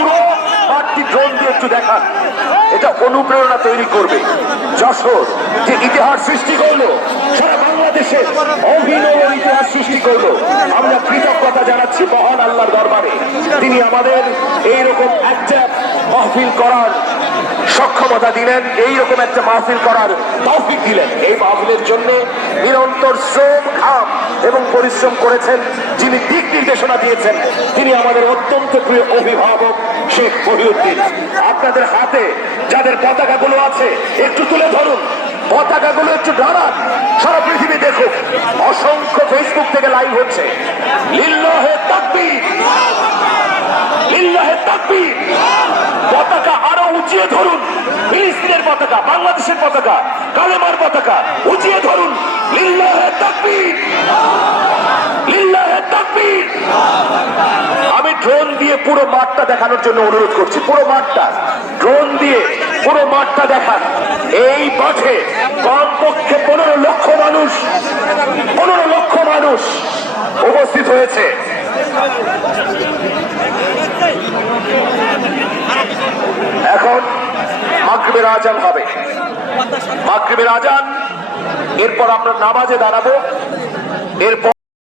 পুরো মাঠটি ড্রোন দিয়ে একটু দেখান, এটা অনুপ্রেরণা তৈরি করবে। যশোর যে ইতিহাস সৃষ্টি করলো, সারা বাংলাদেশে অভিনব ইতিহাস সৃষ্টি করলো। আমরা কৃতজ্ঞতা জানাচ্ছি মহান আল্লাহর দরবারে, তিনি আমাদের এইরকম একটা মাহফিল করার সক্ষমতা দিলেন, এইরকম একটা মাহফিল করার তৌফিক দিলেন। এই মাহফিলের জন্য নিরন্তর শ্রম, ঘাম এবং পরিশ্রম করেছেন যিনি দিক নির্দেশনা দিয়েছেন, তিনি আমাদের অত্যন্ত প্রিয় অভিভাবক শেখ মহিউদ্দিন। আপনাদের হাতে যাদের পতাকাগুলো আছে একটু তুলে ধরুন, পতাকাগুলো একটু দাঁড়ান, সারা পৃথিবী দেখুক। অসংখ্য ফেসবুক থেকে লাইভ হচ্ছে। লিল্লাহে তাকবীর, লিল্লাহে তাকবীর। পতাকা আরো উঁচিয়ে ধরুন, ফিলিস্তিনের পতাকা, বাংলাদেশের পতাকা, কালেমার পতাকা উঁচিয়ে ধরুন। লিল্লাহে তাকবীর, লিল্লাহে তাকবীর। আমি ড্রোন দিয়ে পুরো মাঠটা দেখানোর জন্য অনুরোধ করছি, পুরো মাঠটা ড্রোন দিয়ে পুরো মাঠটা দেখান। এই মাঠে কমপক্ষে 15 লক্ষ মানুষ, 15 লক্ষ মানুষ উপস্থিত হয়েছে। এখন মাগরিবের আজান হবে, মাগরিবের আজান, এরপর আমরা নামাজে দাঁড়াবো। এরপর